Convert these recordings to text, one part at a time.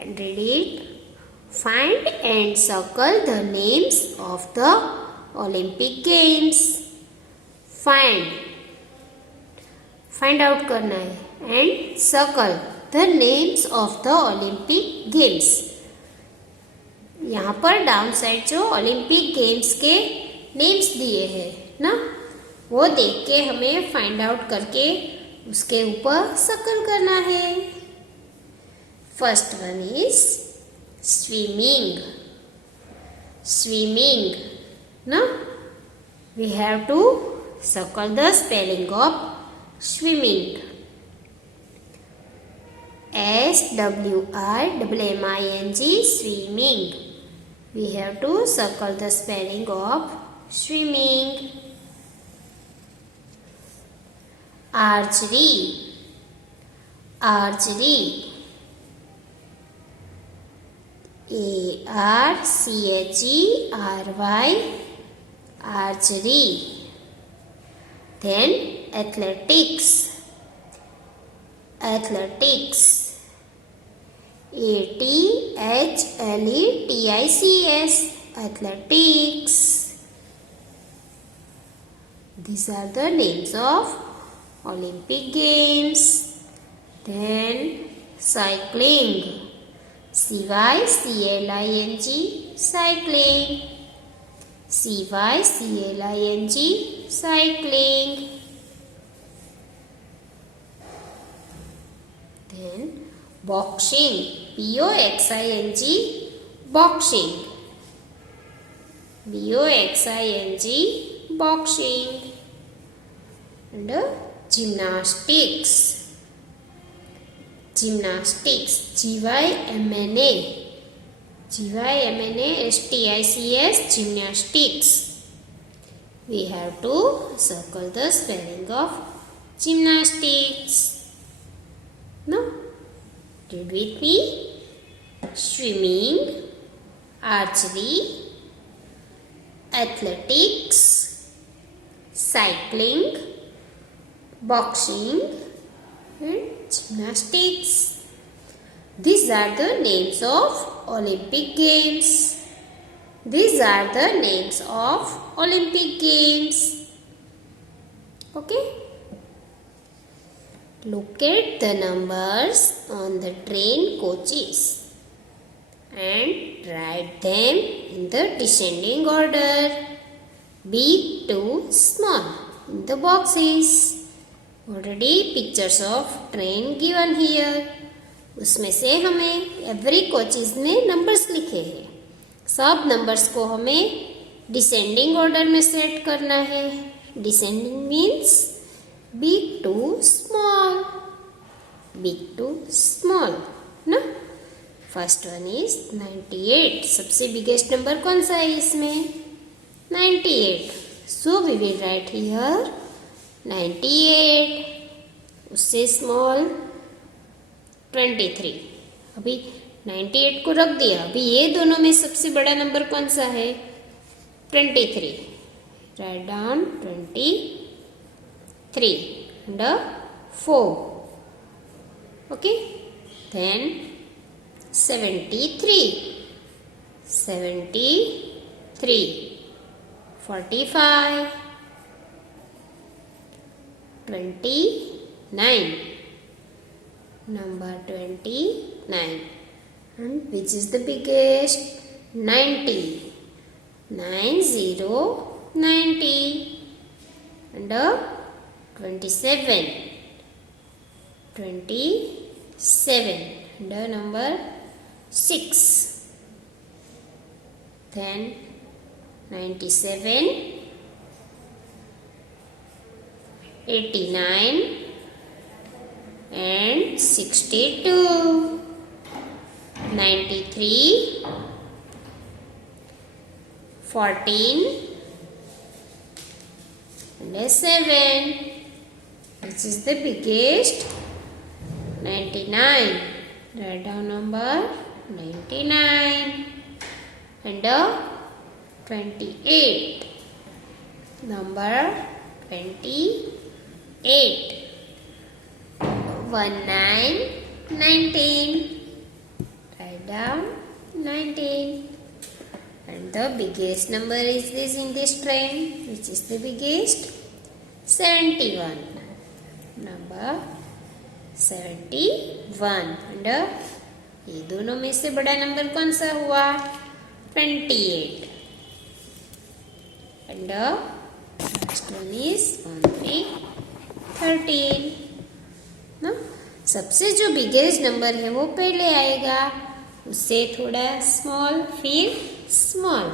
and read it. Find and circle the names of the Olympic Games. Find out करना है and circle the names of the Olympic Games. यहाँ पर down side जो Olympic games के names दिए हैं ना, वो देख के हमें फाइंड आउट करके उसके ऊपर सर्कल करना है. First one is swimming. ना, we have to circle the spelling of swimming. SWIMMING, swimming. We have to circle the spelling of swimming. Archery. ARCHERY, archery. Then athletics. ATHLETICS, athletics. These are the names of Olympic Games. Then cycling. CYCLING, cycling. Cycling. Then boxing. BOXING, boxing. Boxing. And gymnastics. GYMNASTICS, gymnastics. We have to circle the spelling of gymnastics. No? Read with me. Swimming, archery, athletics, cycling, boxing, and gymnastics. These are the names of Olympic Games. Okay? Look at the numbers on the train coaches and write them in the descending order, big to small, in the boxes. Already pictures of train given here. उसमें से हमें every coaches ने numbers लिखे हैं. सब numbers को हमें descending order में सेट करना है. Descending means big to small. ना, फर्स्ट वन इज 98. सबसे बिगेस्ट नंबर कौन सा है इसमें? 98. So we will write here 98. उससे स्मॉल 23. अभी 98 को रख दिया. अभी ये दोनों में सबसे बड़ा नंबर कौन सा है? 23. Write down 23 and 4. Okay. Then 73. 45. 29. Number 29. And which is the biggest? 90. 90. And 27. And number 6. Then 97, 89 and 62. 93, 14 and 7. This is the biggest. 99. Write down number 99. And 28. Number 28. 19. Write 19. And the biggest number is this in this train. Which is the biggest? 71. Number 71. And ये दोनों में से बड़ा number कौन सा हुआ? 28. And next one is 1, 3, 13. ना सबसे जो बिगेस्ट नंबर है वो पहले आएगा, उससे थोड़ा स्मॉल, फिर small,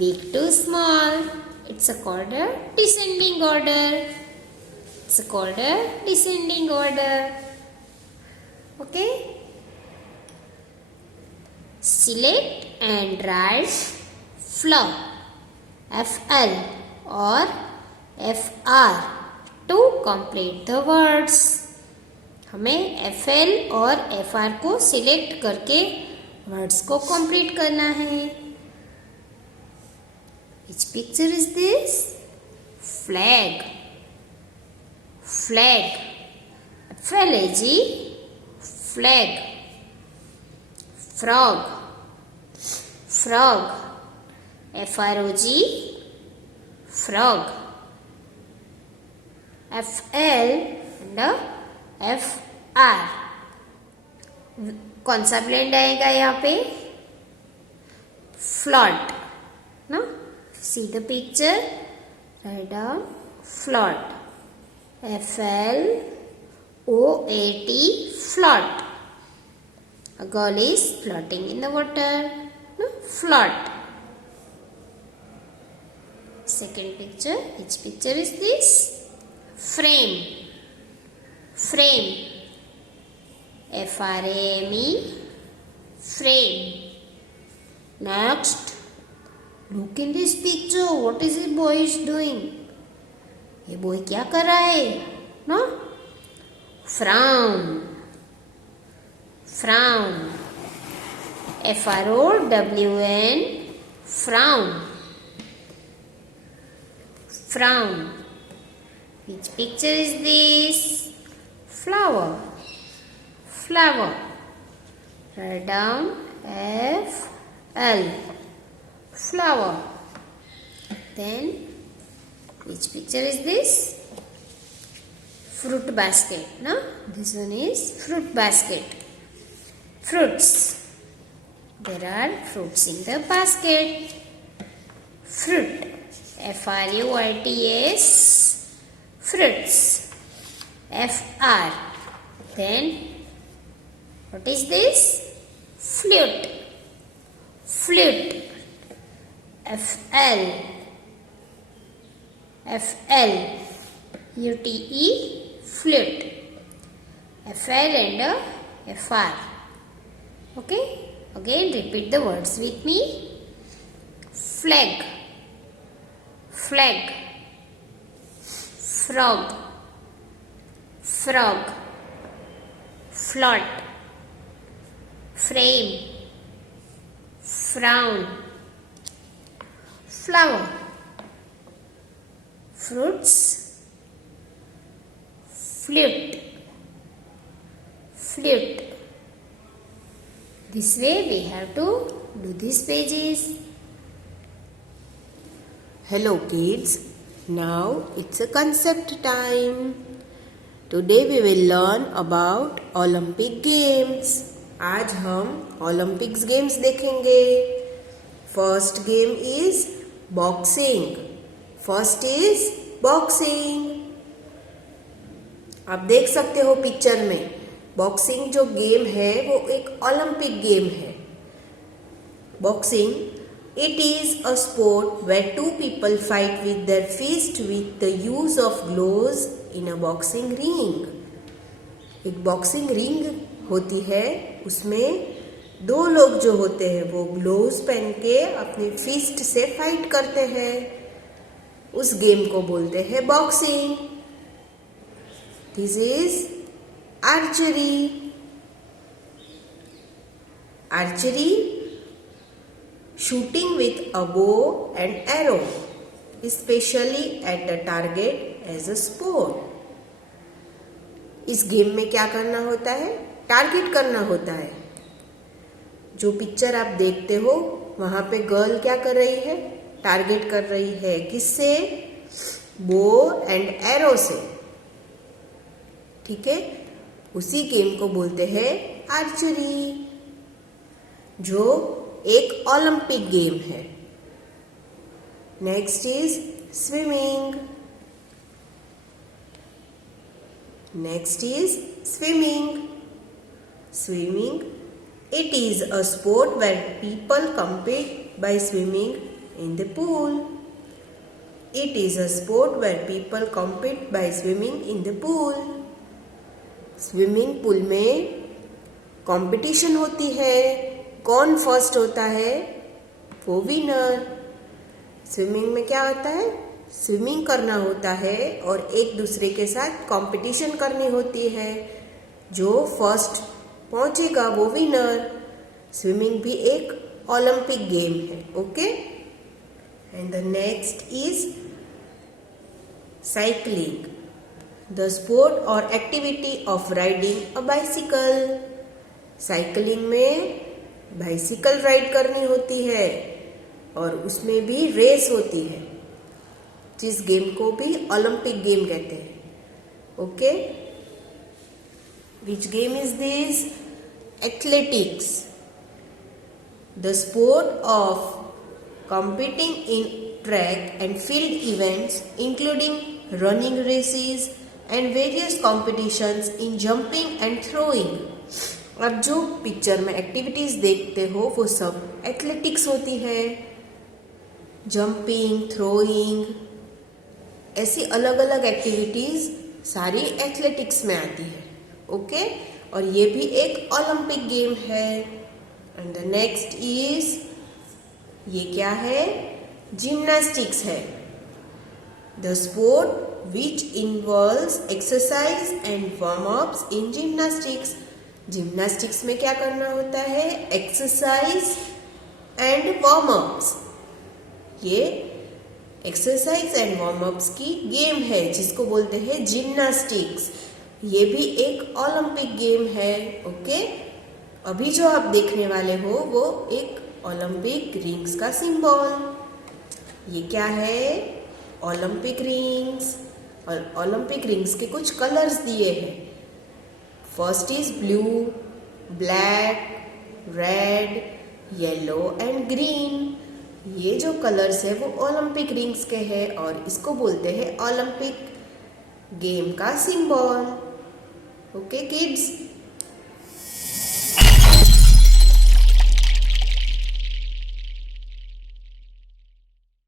big to small. It's called a descending order. It's called a descending order. Okay. Select and write FL, FL or FR to complete the words. हमें FL और FR को सिलेक्ट करके वर्ड्स को complete करना है. Which picture is this? Flag. Flag. FLAG. Flag. Frog. Frog. FROG. Frog. FL and FR. कौन सा blend आएगा यहाँ पे? Float. ना? See the picture. Write down float. FLOAT. Float. A girl is floating in the water. No? Float. Second picture. Which picture is this? Frame. Frame. FRAME. Frame. Next. Look in this picture. What is this boy is doing? ये boy क्या कर रहा है? No? Frown. Frown. FROWN. Frown. Frown. Which picture is this? Flower. Flower. Write down FL. Flower. Then which picture is this? Fruit basket. No? This one is fruit basket. Fruits. There are fruits in the basket. Fruit. FRUITS. Fruits. FR. Then what is this? Flute. Flute. FL. FL. UTE. Flute. FL and FR. Okay. Again repeat the words with me. Flag. Flag. Frog. Frog. Float. Frame. Frown. Flower. Fruits. Flute. Flute. This way we have to do these pages. Hello kids, now it's a concept time. Today we will learn about Olympic Games. आज हम Olympics Games देखेंगे. First game is boxing. First is boxing. आप देख सकते हो picture में, boxing जो game है वो एक ओलंपिक गेम है. Boxing, it is a sport where two people fight with their fist with the use of gloves in a boxing ring. एक बॉक्सिंग रिंग होती है, उसमें दो लोग जो होते हैं वो ग्लोव्स पहन के अपनी फिस्ट से फाइट करते हैं. उस गेम को बोलते हैं boxing. This is archery. Archery, shooting with a bow and arrow, especially at the target as a sport. इस गेम में क्या करना होता है? टारगेट करना होता है. जो पिक्चर आप देखते हो वहां पे गर्ल क्या कर रही है, टारगेट कर रही है किससे, बो एंड एरो से, ठीक है। उसी गेम को बोलते हैं आर्चरी, जो एक ओलंपिक गेम है। Next is swimming. Next is swimming. Swimming, it is a sport where people compete by swimming in the pool. It is a sport where people compete by swimming in the pool. Swimming pool में competition होती है, कौन first होता है वो winner. Swimming में क्या होता है, स्विमिंग करना होता है और एक दूसरे के साथ कंपटीशन करनी होती है, जो फर्स्ट पहुंचेगा वो विनर। स्विमिंग भी एक ओलंपिक गेम है, okay. And the next is cycling, the sport और activity of riding a bicycle. Cycling में बाइसिकल राइड करनी होती है और उसमें भी रेस होती है, जिस गेम को भी ओलंपिक गेम कहते हैं, okay. Which game is this? Athletics, the sport of competing in track and field events including running races and various competitions in jumping and throwing. अब जो पिक्चर में एक्टिविटीज देखते हो वो सब एथलेटिक्स होती है, जंपिंग, थ्रोइंग, ऐसी अलग अलग एक्टिविटीज सारी एथलेटिक्स में आती है, ओके। और ये भी एक ओलंपिक गेम है। एंड द नेक्स्ट इज, ये क्या है, जिम्नास्टिक्स है, the sport which involves exercise and warm ups in gymnastics. Gymnastics में क्या करना होता है, एक्सरसाइज एंड वार्म अप्स। ये एक्सरसाइज एंड वार्म अप्स की गेम है जिसको बोलते हैं जिम्नास्टिक्स। ये भी एक ओलंपिक गेम है, ओके। अभी जो आप देखने वाले हो वो एक ओलंपिक रिंग्स का सिंबल। ये क्या है, ओलंपिक रिंग्स। और ओलंपिक रिंग्स के कुछ कलर्स दिए हैं। First is blue, black, red, yellow and green. ये जो कलर्स है वो ओलंपिक रिंग्स के हैं और इसको बोलते हैं ओलंपिक गेम का सिंबल, ओके किड्स।